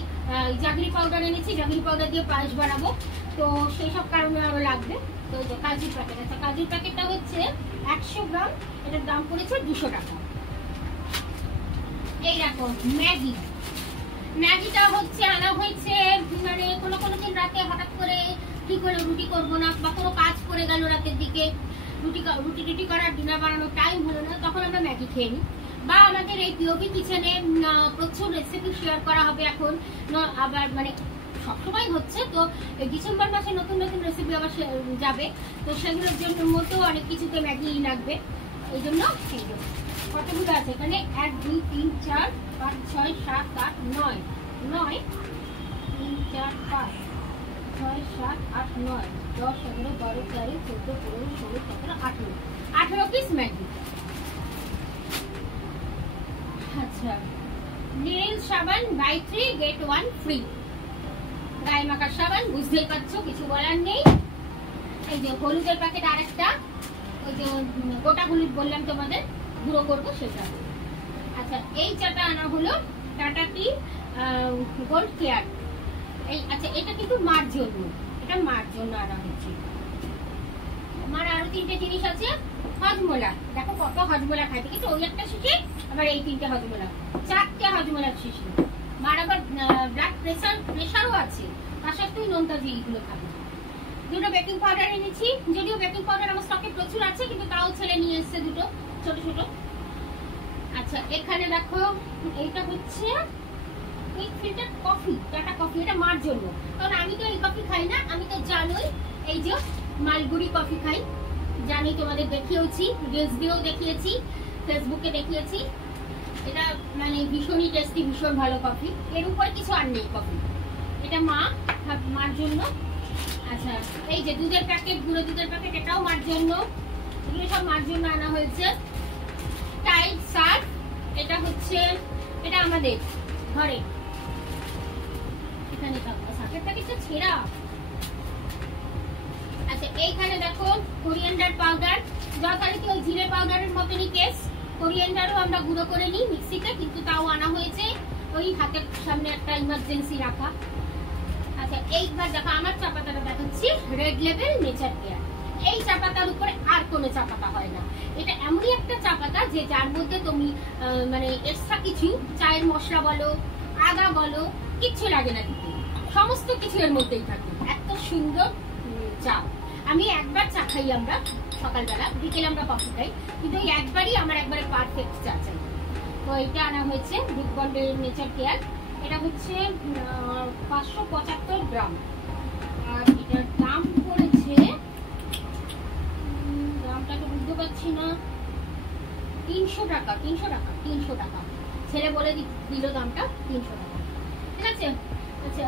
জাগরি পাউডার এনেছি, জাগরি পাউডার দিয়ে পায়েস বানাবো, তো সেই সব কারণে আরো লাগবে। তো কাজুর প্যাকেট আছে, কাজুর প্যাকেটটা হচ্ছে 100 গ্রাম, এটার দাম পড়েছে 200 টাকা। এই দেখো ম্যাগিটা হচ্ছে আনা হয়েছে, মানে কোনো দিন রাতে হঠাৎ করে কি করে রুটি করবো না, বা কোনো কাজ করে গেল রাতের দিকে, রুটি করার ডিনার বানানোর টাইম হলো না, তখন আমরা ম্যাগি খেয়ে নিই। বা আমাদের এই পিওপি কিচেনে প্রচুর রেসিপি শেয়ার করা হবে এখন, আবার মানে সবসময় হচ্ছে, তো ডিসেম্বর মাসে নতুন নতুন রেসিপি আবার যাবে, তো সেগুলোর জন্য মধ্যেও অনেক কিছুতে ম্যাগি লাগবে। এই জন্য কতগুলো আছে এখানে, 1 2 3 4 5 6 7 8 9 9 3 4 5 6 7 8 9 10 11 12 13 14 15 16 17 18 পিস ম্যাগি। আচ্ছা, নীল সাবান বাই 3 গেট 1 ফ্রি, গায়ে মাখার সাবান, বুঝতেই পারছো, কিছু বলার নেই। এই যে হলুদের প্যাকেট আরেকটা, ওই যে গোটা হলুদ বললাম তোমাদের, গুঁড়ো করবো সেটা। আচ্ছা, এই চাটা আনা হলো টাটা টি গোল্ড কেয়ার। আচ্ছা, এটা কিন্তু মার জন্য, এটা মার জন্য আনা হচ্ছে। আমার আরো 3টে জিনিস আছে। হজমোলা, দেখো কত হজমোলা খাইতে, কিন্তু ওই একটা শিশি, আবার এই 3টে হজমোলা, 4টে হজমোলার শিশি। মার আবার ব্লাড প্রেশারও আছে, তার সত্ত্বেও নোনতা জিনিসগুলো খাবে। 2টো বেকিং পাউডার এনেছি, যদিও বেকিং পাউডার আমার স্টকে প্রচুর আছে, কিন্তু তাও ছেলে নিয়ে এসছে 2টো ছোট ছোট। আচ্ছা, এখানে দেখো এইটা হচ্ছে ফিল্টার কফি, টাটা কফি, এটা মার জন্য, কারণ আমি তো এই কফি খাই না, আমি তো জানোই এই যে মালগুড়ি কফি খাই, জানি, তোমাদের দেখিয়েছি, রিলস দিয়েও দেখিয়েছি, ফেসবুকে দেখিয়েছি। এটা মানে ভীষণই টেস্টি, ভীষণ ভালো কফি, এর উপরে কিছু আর নেই কফি, এটা মার জন্য। আচ্ছা, এই যে দুধের প্যাকেট, গুঁড়ো দুধের প্যাকেট, এটাও মার জন্য, এগুলো সব মার জন্য আনা হয়েছে। টাইড সার্ফ, এটা হচ্ছে, এটা আমাদের ঘরে, এখানে সার্ফের প্যাকেটটা ছেঁড়া। আচ্ছা, এইখানে দেখো কোরিয়ান্ডার পাউডার, যথারীতি ওই জিরে পাউডারের মতনই কেস, কোরিয়ান্ডারও আমরা গুঁড়ো করে নিই মিক্সিতে, কিন্তু তাও আনা হয়েছে। তো ওই হাতের সামনে একটা ইমার্জেন্সি রাখা। আচ্ছা এইবার দেখো আমার চা পাতাটা দেখাচ্ছি, রেড লেবেল নেচার কেয়ার। এই চা পাতার উপরে আর কোনো চা পাতা হয় না। এটা এমনই একটা চা পাতা যে যার মধ্যে তুমি মানে এক্সট্রা কিছু চায়ের মশলা বলো, আদা বলো, কিচ্ছু লাগে না দিতে, সমস্ত কিছু এর মধ্যেই থাকে। এত সুন্দর চা। আমি একবার চা খাই আমরা সকালবেলা, বিকেলে আমরা কফি খাই, কিন্তু এই একবারই আমার একবারে পারফেক্ট চা চাই। তো এটা আনা হয়েছে ব্রুক বন্ডের নেচার কেয়ার। এটা হচ্ছে 575 গ্রাম, আর এটার দাম পড়েছে, দামটা তো বুঝতে পারছি না, 300 টাকা। 300 টাকা ছেলে বলে দিল দামটা 300 টাকা। ঠিক আছে। আচ্ছা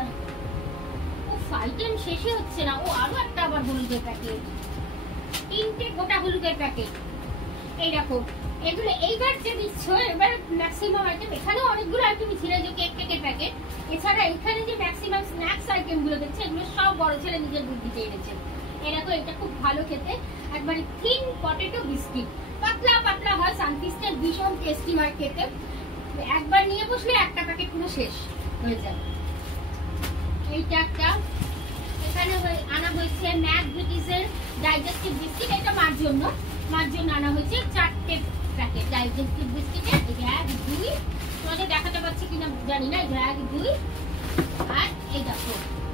ও আইটেম শেষই হচ্ছে না। ও আরো একটা আবার হলুদের প্যাকেট, 3টে গোটা হলুদের প্যাকেট। এই দেখো এগুলো এইবার যে দিচ্ছ, এবার ম্যাক্সিমাম আইটেম, এখানেও অনেকগুলো আইটেম ছিল যে কেক টেকের প্যাকেট। এছাড়া এখানে যে ম্যাক্সিমাম স্ন্যাক্স আইটেম গুলো দেখছে, এগুলো সব বড় ছেলে নিজের বুদ্ধিতে এনেছে। এই দেখো এটা খুব ভালো খেতে, একবারে থিন পটেটো বিস্কিট, পাতলা পাতলা হয়, সানফিস্টের ভীষণ টেস্টি হয় খেতে। একবার নিয়ে বসলে একটা প্যাকেট পুরো শেষ হয়ে যাবে। এইটা একটা এখানে আনা হয়েছে ম্যাক ব্রিটিশের ডাইজেস্টিভ বিস্কিট। এটা মার জন্য আনা হয়েছে 4টে প্যাকেট ডাইজেস্টিভ বিস্কিটের। 1 2 তোমাদের দেখাতে পাচ্ছি কিনা জানি না, 1 2 আর এই দেখো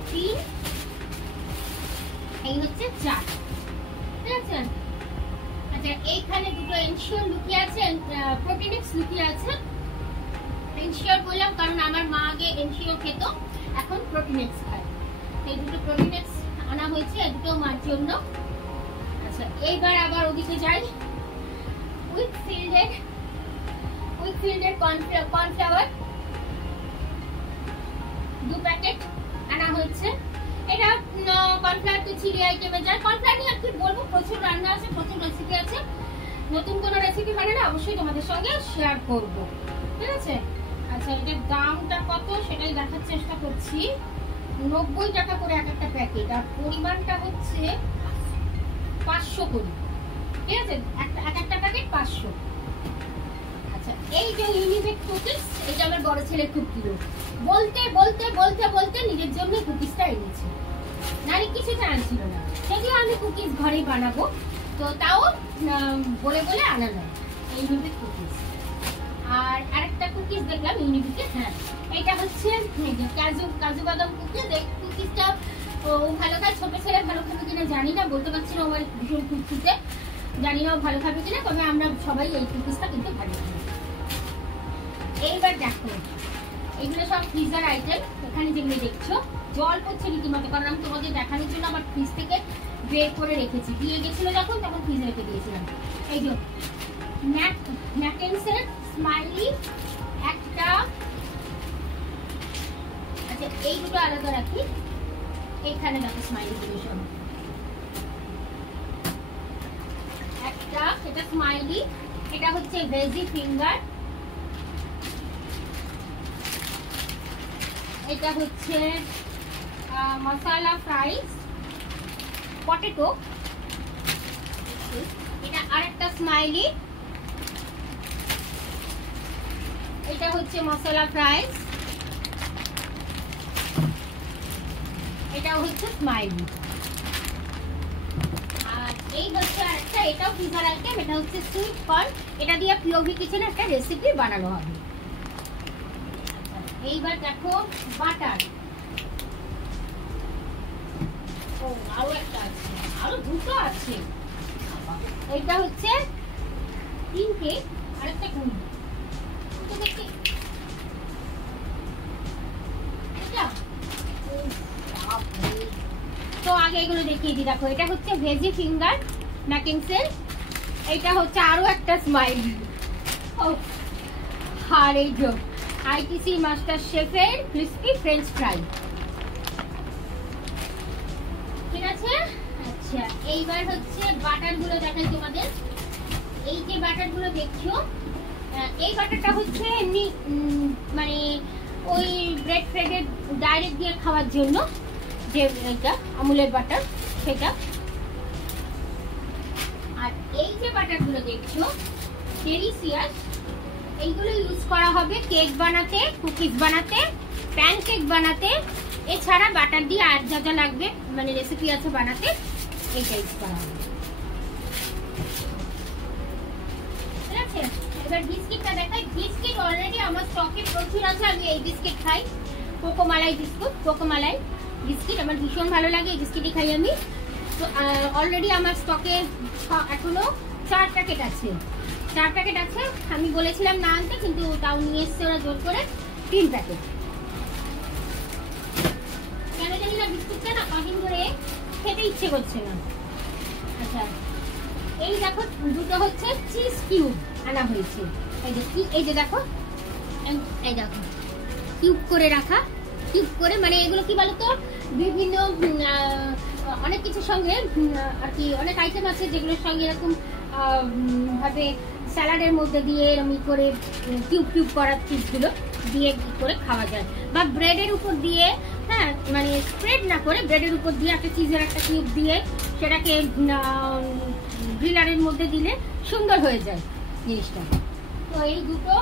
3, এই হচ্ছে 4। ঠিক আছে। আচ্ছা এইখানে দুটো এনশিওর লুকিয়ে আছে, প্রোটিনিক্স লুকিয়ে আছে। এনশিওর বললাম কারণ আমার মা আগে এনশিওর খেত, এখন প্রোটিনিক্স খায়। এই দুটো প্রোটিনিক্স আনা হয়েছে, দুটো মার জন্য। আচ্ছা এইবার আবার ওদিকে যাই। উইকফিল্ডের কর্নফ্লাওয়ার 2 প্যাকেট আনা হয়েছে। এটা কর্নফ্লাওয়ার তো চিলি আইটেমে যায়। কর্নফ্লাওয়ার নিয়ে আর কি বলবো, প্রচুর রান্না আছে, প্রচুর রেসিপি আছে। নতুন কোনো রেসিপি বানালে অবশ্যই তোমাদের সঙ্গে শেয়ার করব। ঠিক আছে। আচ্ছা এটার দামটা কত সেটাই দেখার চেষ্টা করছি। 90 টাকা করে এক একটা প্যাকেট, আর পরিমাণটা হচ্ছে 500 করে। ঠিক আছে। এক একটা প্যাকেট 500। আচ্ছা এই যে ইউনিবিক কুকিজ, এটা আমার বড় ছেলে খুব প্রিয়। বলতে নিজের জন্য কুকিজটা এনেছে, নারী কিছুটা আনছিল না। যদিও আমি কুকিজ ঘরেই বানাবো, তো তাও বলে আনা নয় ইউনিবিক কুকিজ। আর আরেকটা কুকিজ দেখলাম ইউনিবিকে, হ্যাঁ এটা হচ্ছে কাজু বাদাম কুকিজ। এই কুকিজটা ও ভালো খায়, ছোট ছেলে ভালো খাবে কিনা জানি না, বলতে পারছি না, আমার ভীষণ খুঁজতে জানি না ভালো খাবে কিনা, তবে আমরা সবাই এই কুকিজটা কিন্তু ভালো খাই। এইবার দেখো এগুলো সব ফ্রিজার আইটেম। এখানে যেগুলো দেখছো জল পড়ছে রীতিমতো, কারণ আমি তোমাদের দেখানোর জন্য আমার ফ্রিজ থেকে বের করে রেখেছি। দিয়ে গেছিল যখন, তখন ফ্রিজে রেখে দিয়েছিলাম। এই যে ম্যাকেন্সের স্মাইলি একটা। আচ্ছা এই দুটো আলাদা রাখি। এইখানে দেখো স্মাইলি গুলো সব একটা, এটা স্মাইলি, এটা হচ্ছে ভেজি ফিঙ্গার, এটা হচ্ছে মশলা ফ্রাইস পটেটো, এটা আরেকটা স্মাইলি, এটা হচ্ছে মশলা ফ্রাইস, এটা হচ্ছে স্মাইলি। আর এই হচ্ছে আরেকটা, এটাও ফ্রিজার আইটেম, এটা হচ্ছে সুইট কর্ন। এটা দিয়ে পিওভি কিচেনে একটা রেসিপি বানানো হবে। এইবার দেখো বাটার। ও আরো একটা আছে, আরো দুটো আছে। এটা হচ্ছে 3টে, আরেকটা কোন দেখি এটা। তো আগে এগুলো দেখিয়ে দিই। দেখো এটা হচ্ছে ভেজি ফিঙ্গার ম্যাকিংসের, এটা হচ্ছে আরো একটা স্মাইল। আর এই যে আইটিসি মাস্টার শেফের ক্রিস্পি ফ্রেঞ্চ ফ্রাই। ঠিক আছে। আচ্ছা এইবার হচ্ছে বাটার গুলো দেখাই তোমাদের। এই যে বাটার গুলো দেখছো, এই বাটারটা হচ্ছে এমনি মানে ওই ব্রেড ফ্রেডের ডাইরেক্ট দিয়ে খাওয়ার জন্য, যে এটা আমুলের বাটার সেটা। আর এই যে বাটার গুলো দেখছো ডেলিসিয়াস, এইগুলো ইউজ করা হবে কেক বানাতে, কুকিজ বানাতে, প্যানকেক বানাতে, এছাড়া বাটার দিয়ে আর যা যা লাগবে মানে রেসিপি আছে বানাতে এইটা ইউজ করা হবে। ঠিক আছে, এবার বিস্কিটটা দেখাই। বিস্কিট অলরেডি আমার স্টকে প্রচুর আছে, আমি এই বিস্কিট খাই, কোকোমালাই বিস্কুট। কোকোমালাই বিস্কিট আমার ভীষণ ভালো লাগে, এই বিস্কিটই খাই আমি। তো অলরেডি আমার স্টকে এখনো 4 প্যাকেট আছে, 4 প্যাকেট আছে। আমি বলেছিলাম না আনতে, কিন্তু তাও নিয়ে এসছে ওরা জোর করে 3 প্যাকেট। কেন জানি না বিস্কুটটা না কদিন ধরে খেতে ইচ্ছে করছে না। আচ্ছা, এই দেখো দুটো হচ্ছে চিজ কিউব আনা হয়েছে। এই যে দেখো, এই দেখো কিউব করে রাখা, কিউব করে মানে এগুলো কি বলতো, বিভিন্ন অনেক কিছুর সঙ্গে আর কি অনেক আইটেম আছে যেগুলোর সঙ্গে এরকম ভাবে স্যালাডের মধ্যে দিয়ে এরকম করে কিউব কিউব করা চিজগুলো দিয়ে করে খাওয়া যায়, বা ব্রেডের উপর দিয়ে, হ্যাঁ মানে স্প্রেড না করে ব্রেডের উপর দিয়ে একটা চিজের একটা কিউব দিয়ে সেটাকে গ্রিলারের মধ্যে দিলে সুন্দর হয়ে যায় জিনিসটা। তো এই দুটো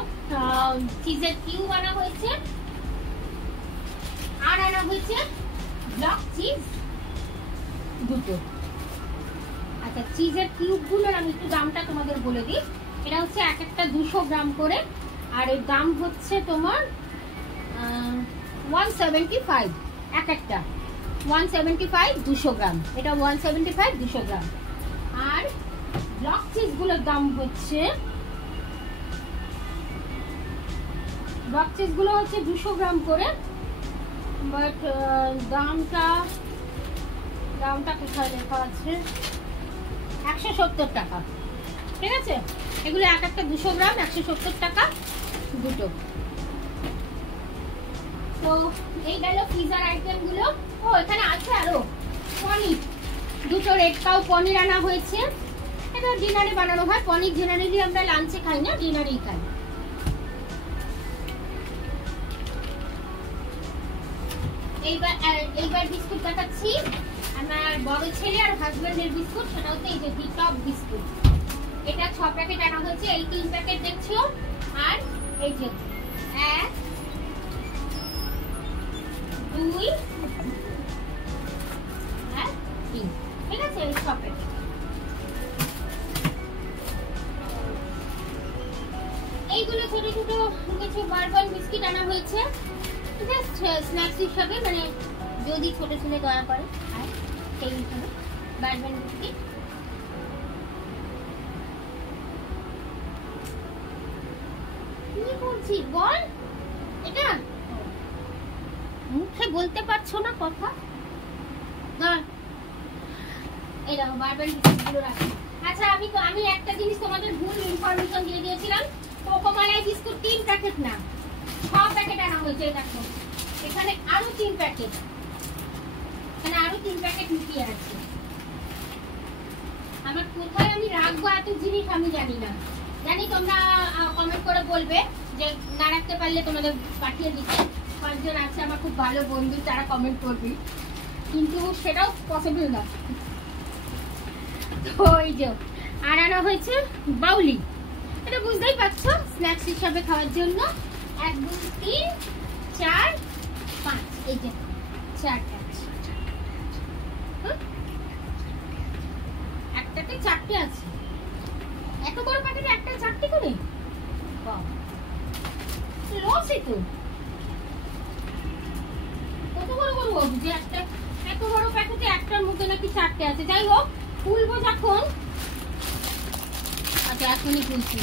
চিজের কিউব আনা হয়েছে, আর আনা হয়েছে ব্লক চিজ দুটো। আচ্ছা, চিজের কিউবগুলোর আমি একটু দামটা তোমাদের বলে দিই। এটা হচ্ছে এক একটা 200 গ্রাম করে, আর এর দাম হচ্ছে তোমার 175 এক একটা, 175 200 গ্রাম, এটা 175 200 গ্রাম। আর ব্লক চিজগুলোর দাম হচ্ছে, ব্লক চিজগুলো হচ্ছে 200 গ্রাম করে, বাট দামটা কোথায় লেখা আছে, 170 টাকা। ঠিক আছে, এগুলো এক একটা 200 গ্রাম, 170 টাকা দুটো। তো এই গেল পিজার আইটেম গুলো। ও এখানে আছে আরো পনির, দুটো রেড কাউ পনির আনা হয়েছে। এটা ডিনারে বানানো হয়, পনির জেনারেলি আমরা লাঞ্চে খাই না, ডিনারেই খাই। এইবার বিস্কুট দেখাচ্ছি, আমার বড় ছেলে আর হাজবেন্ডের বিস্কুট, সেটা হচ্ছে এই যে দি টপ বিস্কুট। এটা 6 প্যাকেট আনা হয়েছে, এই 3 প্যাকেট দেখছো, আর এই যে 1 2 আর 3, ঠিক আছে, এই 6 প্যাকেট। এইগুলো ছোট ছোট কিছু বারবন বিস্কিট আনা হয়েছে, জাস্ট স্ন্যাক্স হিসাবে, মানে যদি ছোট ছেলে দয়া করে আর সেই হিসাবে বারবন বিস্কিট। কি বলছি বল, এটা মুখে বলতে পারছো না কথা, এই দেখো বারবন বিস্কিটগুলো রাখি। আচ্ছা, আমি একটা জিনিস তোমাদের ভুল ইনফরমেশন দিয়ে দিয়েছিলাম, কোকোমালাই বিস্কুট 3 প্যাকেট না 6 প্যাকেট আনা হয়েছে। দেখো এখানে আরো 3 প্যাকেট, এখানে আরো 3 প্যাকেট লুকিয়ে আছে। আমার কোথায় আমি রাখবো এত জিনিস আমি জানি না, জানি তোমরা কমেন্ট করে বলবে যে না রাখতে পারলে তোমাদের পাঠিয়ে দিতে। 5 জন আছে আমার খুব ভালো বন্ধু, তারা কমেন্ট করবে, কিন্তু সেটাও পসিবল না। তো এই যে আর আনা হয়েছে বাউলি, এটা বুঝতেই পারছো স্ন্যাক্স হিসাবে খাওয়ার জন্য। 1 2 3 4 5, এই যে 4টা, একটাতে 4টে আছে। এত বড় প্যাকেটে একটা 4টে করে, লসই তো। কত বড় বড় যে একটা এত বড় প্যাকেটে একটার মধ্যে নাকি 4টে আছে। যাই হোক, খুলবো যখন, আচ্ছা এখনই খুলছি।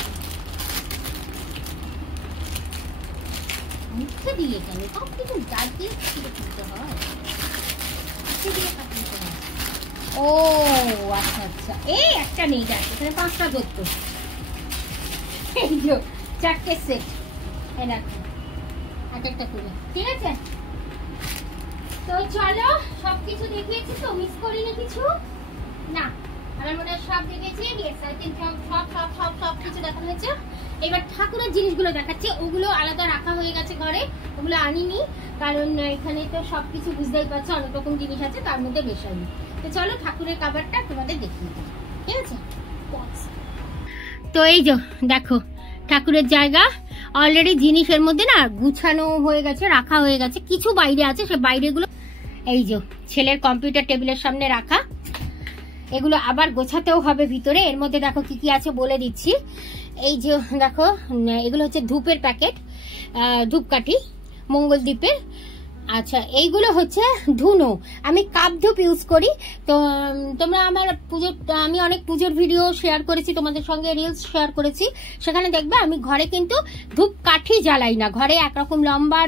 মুখে দিয়ে কেন সব কিছু দাঁত দিয়ে খুলতে হয়, ও আচ্ছা আচ্ছা, এই একটা নেই, যাচ্ছে এখানে 5টা ধরত, এই যে 4টে সেট, এই দেখো এক একটা করে। ঠিক আছে, তো চলো সবকিছু দেখিয়েছি তো, মিস করিনি কিছু না, আমার মনে হয় সব দেখেছি। সব কিছু দেখানো হয়েছে। এবার ঠাকুরের জিনিসগুলো দেখাচ্ছি, ওগুলো আলাদা রাখা হয়ে গেছে ঘরে, ওগুলো আনিনি, কারণ এখানে তো সবকিছু বুঝতেই পারছো অনেক রকম জিনিস আছে, তার মধ্যে মেশাইনি। তো চলো ঠাকুরের কাবারটা তোমাদের দেখিয়ে দিই। ঠিক আছে, তো এই যে দেখো ঠাকুরের জায়গা, অলরেডি জিনিসের মধ্যে না গুছানো হয়ে গেছে, রাখা হয়ে গেছে, কিছু বাইরে আছে, সে বাইরেগুলো এই যে ছেলের কম্পিউটার টেবিলের সামনে রাখা, এগুলো আবার গোছাতেও হবে ভিতরে। এর মধ্যে দেখো কি কি আছে বলে দিচ্ছি। এই যে দেখো এগুলো হচ্ছে ধূপের প্যাকেট, ধূপকাঠি মঙ্গলদ্বীপের। আচ্ছা এইগুলো হচ্ছে ধুনো, আমি কাপ ধূপ ইউজ করি। তো তোমরা আমার পুজোর, আমি অনেক পুজোর ভিডিও শেয়ার করেছি তোমাদের সঙ্গে, রিলস শেয়ার করেছি, সেখানে দেখবে আমি ঘরে কিন্তু ধূপ কাঠি জ্বালাই না, ঘরে একরকম লম্বা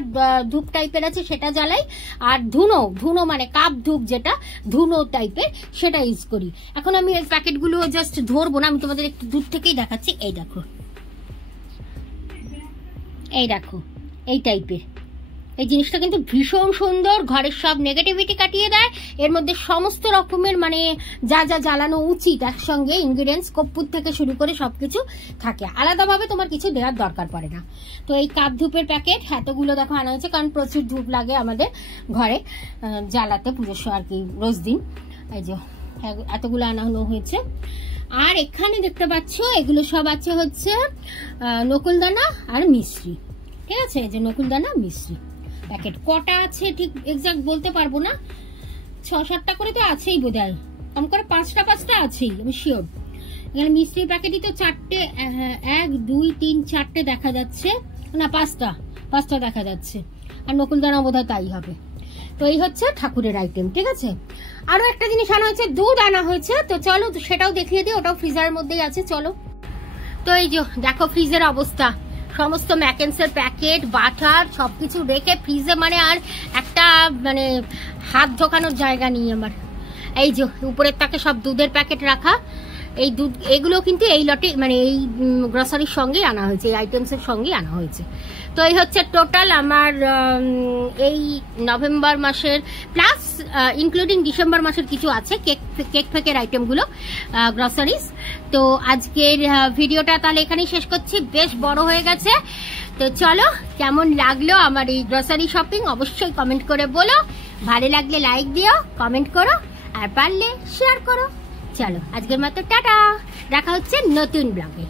ধূপ টাইপের আছে সেটা জ্বালাই, আর ধুনো, ধুনো মানে কাপ ধূপ যেটা ধুনো টাইপের সেটা ইউজ করি। এখন আমি এই প্যাকেটগুলো জাস্ট ধরবো না, আমি তোমাদের একটু দূর থেকেই দেখাচ্ছি। এই দেখো, এই দেখো এই টাইপের এই জিনিসটা কিন্তু ভীষণ সুন্দর, ঘরের সব নেগেটিভিটি কাটিয়ে দেয়। এর মধ্যে সমস্ত রকমের মানে যা যা জ্বালানো উচিত একসঙ্গে ইনগ্রিডিয়েন্টস, কর্পূর থেকে শুরু করে সবকিছু থাকে, আলাদাভাবে তোমার কিছু দেওয়ার দরকার পড়ে না। তো এই কাপ ধূপের প্যাকেট এতগুলো দেখো আনা হয়েছে, কারণ প্রচুর ধূপ লাগে আমাদের ঘরে জ্বালাতে পুজোর আর কি রোজ দিন। এই যে এতগুলো আনানো হয়েছে। আর এখানে দেখতে পাচ্ছ এগুলো সব আছে হচ্ছে নকুলদানা আর মিশ্রি, ঠিক আছে? এই যে নকুলদানা মিশ্রি প্যাকেট কটা আছে ঠিক এক্সাক্ট বলতে পারবো না, 6-7টা করে তো আছেই বোধহয়, কম করে 5টা আছেই, আমি শিওর। এখানে মিষ্টি প্যাকেটই তো 4টে, 1 2 3 4টে দেখা যাচ্ছে, না 5টা দেখা যাচ্ছে, আর নকুলদানা বোধহয় তাই হবে। তো এই হচ্ছে ঠাকুরের আইটেম, ঠিক আছে? আরো একটা জিনিস আনা হয়েছে, দুধ আনা হয়েছে, তো চলো সেটাও দেখিয়ে দিই, ওটাও ফ্রিজারের মধ্যেই আছে, চলো। তো এই যে দেখো ফ্রিজের অবস্থা, সমস্ত ম্যাকেন্সের প্যাকেট, বাটার সবকিছু রেখে ফ্রিজে, মানে আর একটা মানে হাত ঢোকানোর জায়গা নেই আমার। এই যে উপরের তাকে সব দুধের প্যাকেট রাখা, এই দুধ এগুলো কিন্তু এই লটে মানে এই গ্রসারির সঙ্গেই আনা হয়েছে, এই আইটেমসের সঙ্গেই আনা হয়েছে। তো এই হচ্ছে টোটাল আমার এই নভেম্বর মাসের প্লাস ইনক্লুডিং ডিসেম্বর মাসের কিছু আছে কেক ফেকের আইটেমগুলো, গ্রসারিজ। তো আজকের ভিডিওটা তাহলে এখানেই শেষ করছি, বেশ বড় হয়ে গেছে। তো চলো, কেমন লাগলো আমার এই গ্রসারি শপিং অবশ্যই কমেন্ট করে বলো, ভালো লাগলে লাইক দিও, কমেন্ট করো, আর পারলে শেয়ার করো। চলো আজকের মতো টাটা, দেখা হচ্ছে নতুন ব্লগে।